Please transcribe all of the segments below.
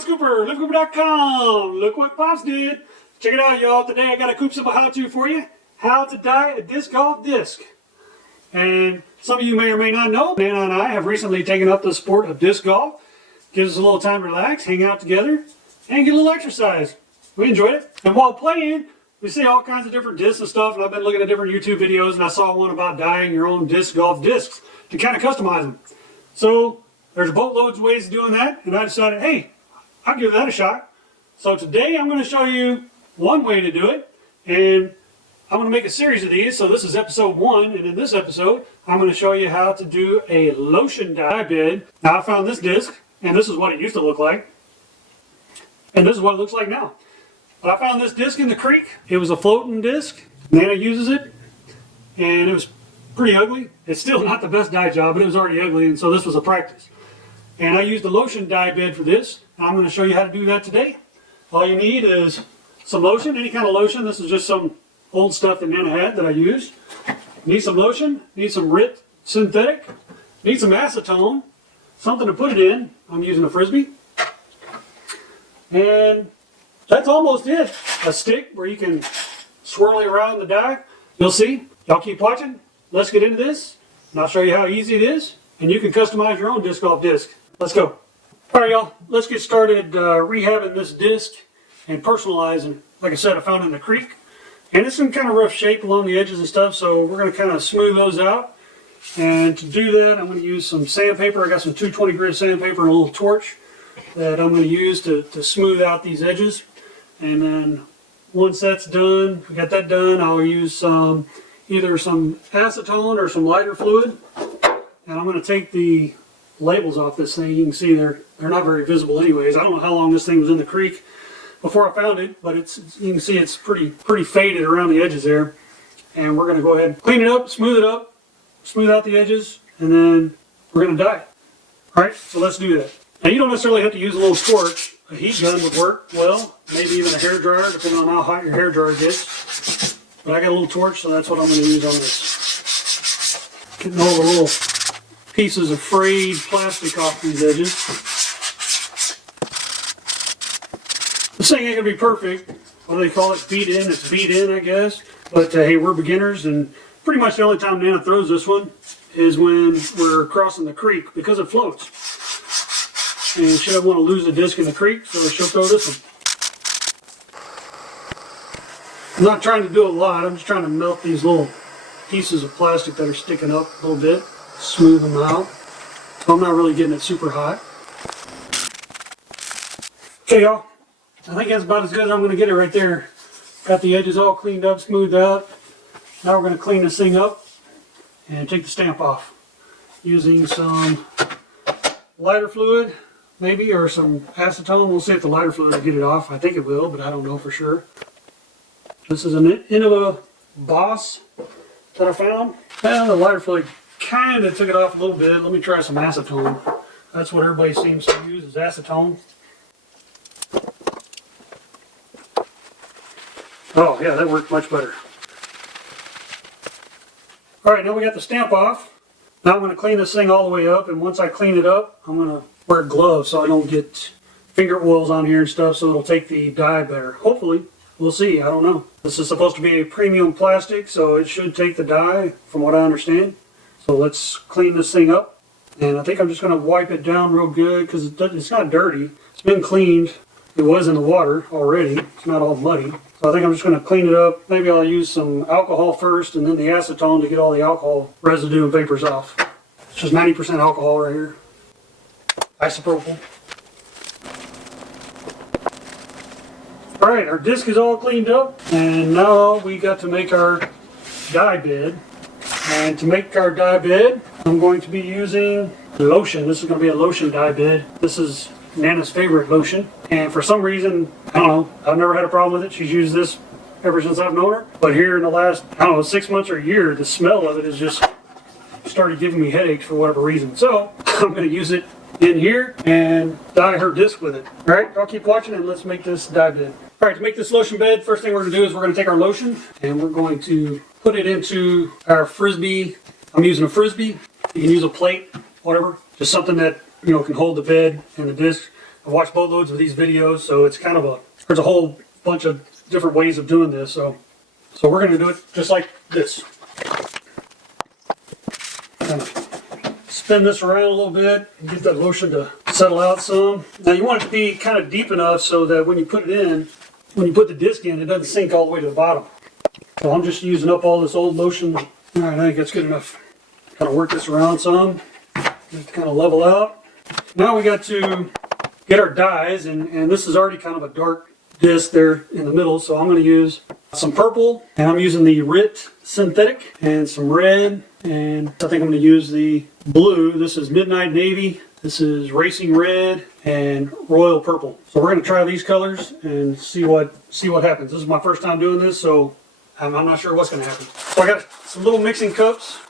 LivingCooper, LivingCooper.com. Look what Pops did. Check it out, y'all. Today I got a Coop simple how-to for you. How to dye a disc golf disc. And some of you may or may not know, Nana and I have recently taken up the sport of disc golf. Gives us a little time to relax, hang out together, and get a little exercise. We enjoyed it. And while playing, we see all kinds of different discs and stuff, and I've been looking at different YouTube videos, and I saw one about dyeing your own disc golf discs to kind of customize them. So there's boatloads of ways of doing that, and I decided, hey, I'll give that a shot. So today I'm going to show you one way to do it, and I'm going to make a series of these. So this is episode 1, and in this episode I'm going to show you how to do a lotion dye bed. Now I found this disc, and this is what it used to look like, and this is what it looks like now. But I found this disc in the creek. It was a floating disc. Nana uses it, and it was pretty ugly. It's still not the best dye job, but it was already ugly, and so this was a practice. And I used a lotion dye bed for this. I'm going to show you how to do that today. All you need is some lotion, any kind of lotion. This is just some old stuff that Nana had that I used. Need some lotion, need some RIT synthetic, need some acetone, something to put it in. I'm using a Frisbee. And that's almost it. A stick where you can swirl it around the dye. You'll see. Y'all keep watching. Let's get into this, and I'll show you how easy it is, and you can customize your own disc golf disc. Let's go. All right, y'all. Let's get started rehabbing this disc and personalizing. Like I said, I found it in the creek, and it's in kind of rough shape along the edges and stuff, so we're going to kind of smooth those out. And to do that, I'm going to use some sandpaper. I got some 220 grit sandpaper and a little torch that I'm going to use to smooth out these edges. And then once that's done, we got that done, I'll use either some acetone or some lighter fluid. And I'm going to take the labels off this thing. You can see they're not very visible anyways. I don't know how long this thing was in the creek before I found it, but you can see it's pretty faded around the edges there. And we're going to go ahead and clean it up, smooth out the edges, and then we're going to dye it. Alright, so let's do that. Now you don't necessarily have to use a little torch. A heat gun would work well, maybe even a hair dryer, depending on how hot your hair dryer gets. But I got a little torch, so that's what I'm going to use on this. Getting all the little pieces of frayed plastic off these edges. This thing ain't going to be perfect. What do they call it? Beat in? It's beat in, I guess. But hey, we're beginners, and pretty much the only time Nana throws this one is when we're crossing the creek, because it floats. And she doesn't want to lose the disc in the creek, so she'll throw this one. I'm not trying to do a lot, I'm just trying to melt these little pieces of plastic that are sticking up a little bit, smooth them out. So I'm not really getting it super hot. Okay, y'all, I think that's about as good as I'm going to get it right there. Got the edges all cleaned up, smoothed out. Now we're going to clean this thing up and take the stamp off using some lighter fluid, maybe, or some acetone. We'll see if the lighter fluid will get it off. I think it will, but I don't know for sure. This is an Innova Boss that I found. Well, the lighter fluid kind of took it off a little bit. Let me try some acetone. That's what everybody seems to use, is acetone. Oh yeah, that worked much better. Alright, now we got the stamp off. Now I'm going to clean this thing all the way up, and once I clean it up, I'm going to wear gloves so I don't get finger oils on here and stuff, so it'll take the dye better. Hopefully. We'll see. I don't know. This is supposed to be a premium plastic, so it should take the dye, from what I understand. So let's clean this thing up. And I think I'm just going to wipe it down real good, because it's not dirty. It's been cleaned. It was in the water already. It's not all muddy. So I think I'm just going to clean it up. Maybe I'll use some alcohol first, and then the acetone to get all the alcohol residue and vapors off. It's just 90% alcohol right here. Isopropyl. Alright, our disc is all cleaned up, and now we got to make our dye bed. And to make our dye bed, I'm going to be using lotion. This is going to be a lotion dye bed. This is Nana's favorite lotion, and for some reason, I don't know, I've never had a problem with it. She's used this ever since I've known her. But here in the last, I don't know, 6 months or a year, the smell of it has just started giving me headaches for whatever reason. So I'm going to use it in here and dye her disc with it. Alright, I'll keep watching and let's make this dye bed. Alright, to make this lotion bed, first thing we're going to do is we're going to take our lotion and we're going to put it into our Frisbee. I'm using a Frisbee. You can use a plate, whatever. Just something that, you know, can hold the bed and the disc. I've watched boatloads of these videos, so it's kind of there's a whole bunch of different ways of doing this. So we're going to do it just like this. Kind of spin this around a little bit and get that lotion to settle out some. Now you want it to be kind of deep enough so that when you put it in, when you put the disc in, it doesn't sink all the way to the bottom. So I'm just using up all this old lotion. All right, I think that's good enough. Kind of work this around some, just to kind of level out. Now we got to get our dyes, and this is already kind of a dark disc there in the middle, so I'm going to use some purple, and I'm using the RIT synthetic, and some red, and I think I'm going to use the blue. This is Midnight Navy, this is Racing Red, and Royal Purple. So we're going to try these colors and see what happens. This is my first time doing this, so I'm not sure what's going to happen. So I got some little mixing cups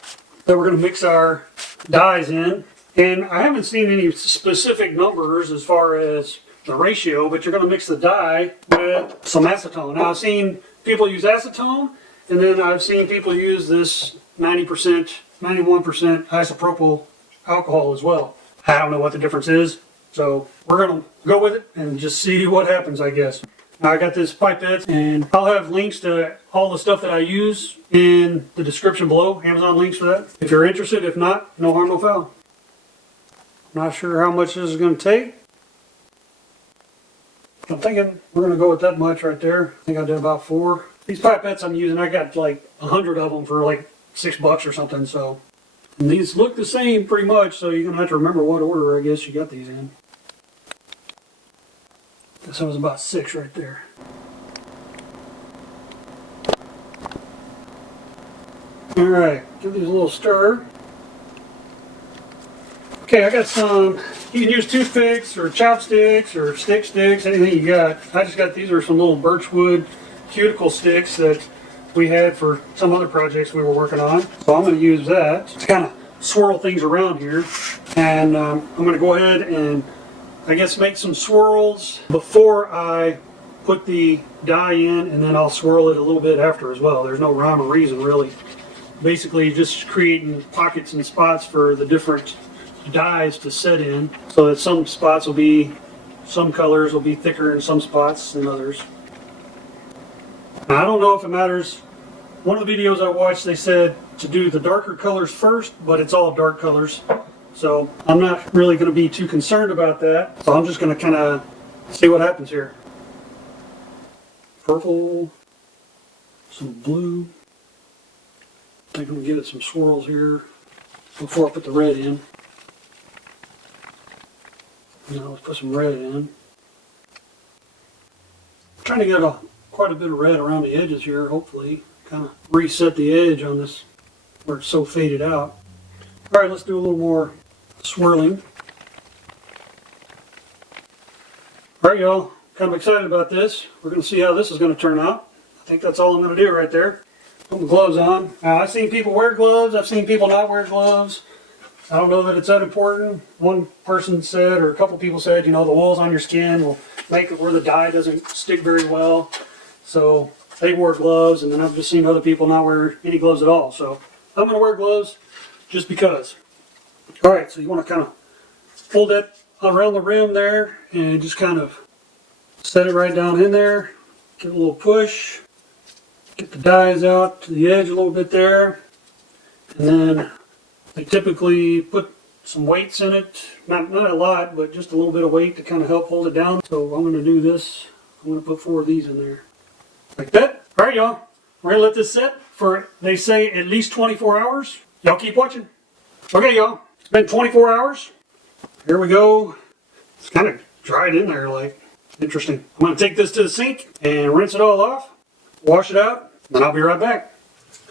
that we're going to mix our dyes in, and I haven't seen any specific numbers as far as the ratio, but you're going to mix the dye with some acetone. Now I've seen people use acetone, and then I've seen people use this 90%, 91% isopropyl alcohol as well. I don't know what the difference is, so we're going to go with it and just see what happens, I guess. Now I got this pipette, and I'll have links to all the stuff that I use in the description below, Amazon links for that, if you're interested. If not, no harm, no foul. I'm not sure how much this is going to take. I'm thinking we're going to go with that much right there. I think I did about 4. These pipettes I'm using, I got like 100 of them for like $6 or something. So, and these look the same pretty much, so you're going to have to remember what order I guess you got these in. Guess that was about 6 right there. Alright, give these a little stir. Okay, I got some, you can use toothpicks or chopsticks or sticks, anything you got. I just got these are some little birchwood cuticle sticks that we had for some other projects we were working on. So I'm going to use that to kind of swirl things around here. And I'm going to go ahead and I guess make some swirls before I put the dye in, and then I'll swirl it a little bit after as well. There's no rhyme or reason really. Basically just creating pockets and spots for the different dyes to set in, so that some spots will be, some colors will be thicker in some spots than others. Now, I don't know if it matters. One of the videos I watched, they said to do the darker colors first, but it's all dark colors. So I'm not really going to be too concerned about that. So I'm just going to kind of see what happens here. Purple, some blue. I think I'm going to give it some swirls here before I put the red in. Now let's put some red in. I'm trying to get quite a bit of red around the edges here, hopefully. Kind of reset the edge on this where it's so faded out. Alright, let's do a little more swirling. Alright y'all, kind of excited about this. We're going to see how this is going to turn out. I think that's all I'm going to do right there. Put my gloves on. Now I've seen people wear gloves, I've seen people not wear gloves. I don't know that it's that important. One person said, or a couple people said, you know, the oils on your skin will make it where the dye doesn't stick very well. So they wore gloves, and then I've just seen other people not wear any gloves at all. So I'm going to wear gloves just because. Alright, so you want to kind of fold that around the rim there and just kind of set it right down in there. Give it a little push. Get the dyes out to the edge a little bit there. And then I typically put some weights in it, not a lot, but just a little bit of weight to kind of help hold it down. So I'm going to do this. I'm going to put 4 of these in there, like that. All right, y'all. We're going to let this set for, they say, at least 24 hours. Y'all keep watching. Okay, y'all. It's been 24 hours. Here we go. It's kind of dried in there, like, interesting. I'm going to take this to the sink and rinse it all off, wash it out, then I'll be right back.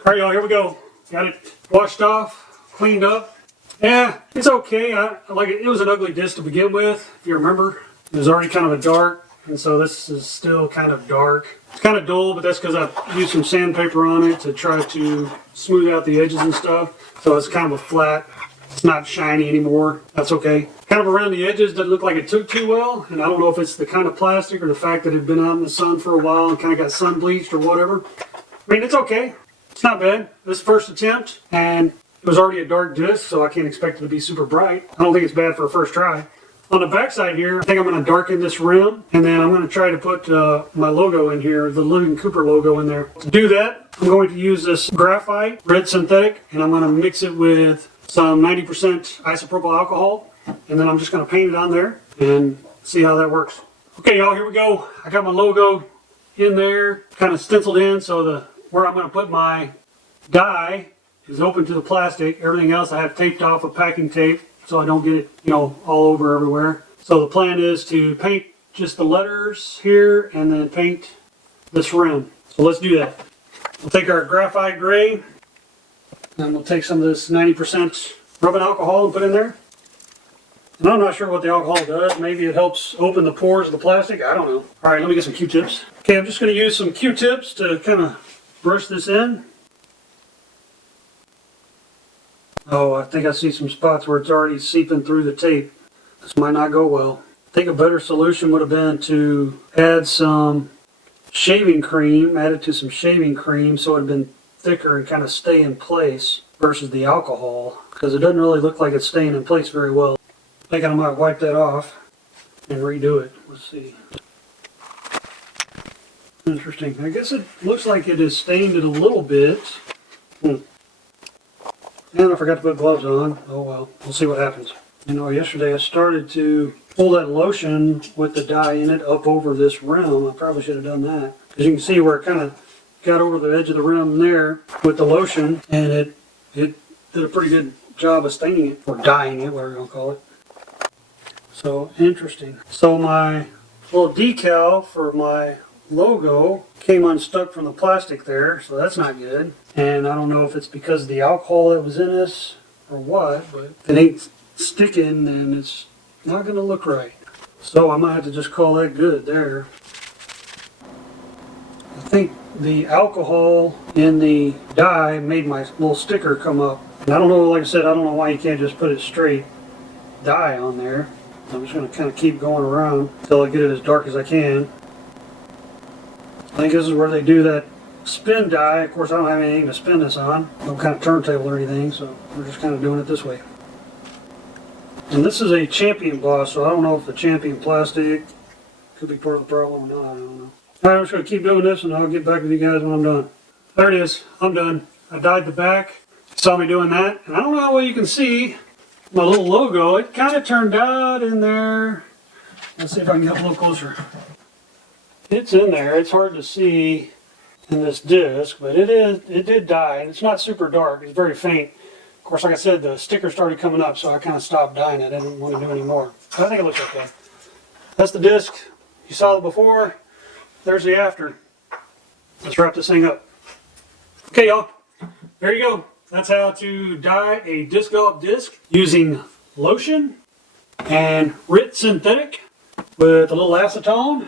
All right, y'all. Here we go. Got it washed off. Cleaned up. Yeah, it's okay. I like it. It was an ugly disc to begin with, if you remember. It was already kind of a dark, and so this is still kind of dark. It's kind of dull, but that's because I used some sandpaper on it to try to smooth out the edges and stuff. So it's kind of a flat. It's not shiny anymore. That's okay. Kind of around the edges doesn't look like it took too well, and I don't know if it's the kind of plastic or the fact that it had been out in the sun for a while and kind of got sun bleached or whatever. I mean, it's okay. It's not bad. This first attempt, and it was already a dark disc, so I can't expect it to be super bright. I don't think it's bad for a first try. On the back side here, I think I'm going to darken this rim, and then I'm going to try to put my logo in here, the LivingCooper logo in there. To do that, I'm going to use this graphite, red synthetic, and I'm going to mix it with some 90% isopropyl alcohol, and then I'm just going to paint it on there and see how that works. Okay, y'all, here we go. I got my logo in there, kind of stenciled in, so where I'm going to put my dye is open to the plastic. Everything else I have taped off with packing tape so I don't get it, all over everywhere. So the plan is to paint just the letters here and then paint this rim. So let's do that. We'll take our graphite gray and we'll take some of this 90% rubbing alcohol and put in there. And I'm not sure what the alcohol does. Maybe it helps open the pores of the plastic. I don't know. All right, let me get some Q-tips. Okay, I'm just going to use some Q-tips to kind of brush this in. Oh, I think I see some spots where it's already seeping through the tape. This might not go well. I think a better solution would have been to add some shaving cream, add it to some shaving cream so it would have been thicker and kind of stay in place versus the alcohol, because it doesn't really look like it's staying in place very well. I think I might wipe that off and redo it. Let's see. Interesting. I guess it looks like it has stained it a little bit. And I forgot to put gloves on. Oh well, we'll see what happens. Yesterday I started to pull that lotion with the dye in it up over this rim. I probably should have done that. Because you can see where it kind of got over the edge of the rim there with the lotion, and it did a pretty good job of staining it, or dyeing it, whatever you want to call it. So, interesting. So my little decal for my logo came unstuck from the plastic there, so that's not good. And I don't know if it's because of the alcohol that was in this or what, but if it ain't sticking, then it's not going to look right. So I might have to just call that good there. I think the alcohol in the dye made my little sticker come up. And I don't know, like I said, I don't know why you can't just put it straight dye on there. I'm just going to kind of keep going around until I get it as dark as I can. I think this is where they do that spin dye. Of course, I don't have anything to spin this on. No kind of turntable or anything, so we're just kind of doing it this way. And this is a Champion boss, so I don't know if the Champion plastic could be part of the problem or not. I don't know. All right, I'm just going to keep doing this, and I'll get back with you guys when I'm done. There it is. I'm done. I dyed the back. You saw me doing that. And I don't know how well you can see my little logo. It kind of turned out in there. Let's see if I can get a little closer. It's in there. It's hard to see in this disc, but it did dye, and it's not super dark. It's very faint. Of course, like I said, the sticker started coming up, so I kind of stopped dyeing it. I didn't want to do any more. But I think it looks okay. That's the disc. You saw it before. There's the after. Let's wrap this thing up. Okay, y'all. There you go. That's how to dye a disc golf disc using lotion and Rit synthetic with a little acetone,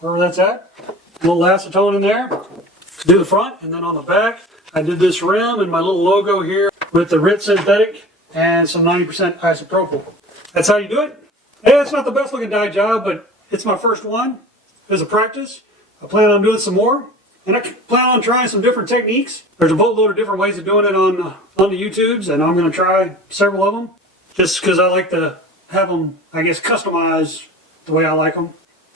wherever that's at. A little acetone in there to do the front, and then on the back I did this rim and my little logo here with the Rit synthetic and some 90% isopropyl. That's how you do it. Hey, it's not the best looking dye job, but it's my first one as a practice. I plan on doing some more. And I plan on trying some different techniques. There's a boatload of different ways of doing it on the YouTubes, and I'm going to try several of them just because I like to have them, I guess, customized the way I like them.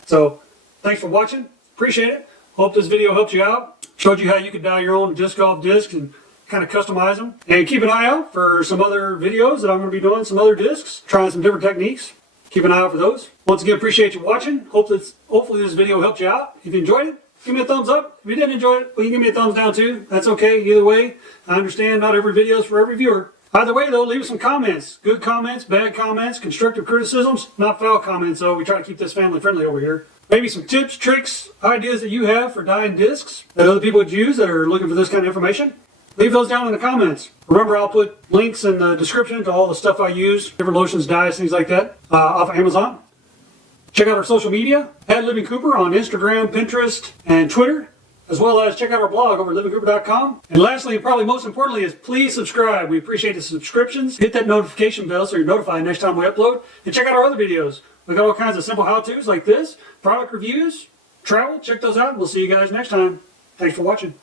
So, thanks for watching. Appreciate it. Hope this video helped you out. Showed you how you could dye your own disc golf discs and kind of customize them. And keep an eye out for some other videos that I'm going to be doing, some other discs, trying some different techniques. Keep an eye out for those. Once again, appreciate you watching. Hopefully this video helped you out. If you enjoyed it, give me a thumbs up. If you didn't enjoy it, well, you can give me a thumbs down too. That's okay. Either way, I understand not every video is for every viewer. Either way, though, leave some comments. Good comments, bad comments, constructive criticisms, not foul comments, though. We try to keep this family friendly over here. Maybe some tips, tricks, ideas that you have for dyeing discs that other people would use that are looking for this kind of information. Leave those down in the comments. Remember, I'll put links in the description to all the stuff I use, different lotions, dyes, things like that, off of Amazon. Check out our social media at LivingCooper on Instagram, Pinterest, and Twitter, as well as check out our blog over at LivingCooper.com. And lastly, and probably most importantly, is please subscribe. We appreciate the subscriptions. Hit that notification bell so you're notified next time we upload. And check out our other videos. We've got all kinds of simple how-tos like this, product reviews, travel. Check those out, and we'll see you guys next time. Thanks for watching.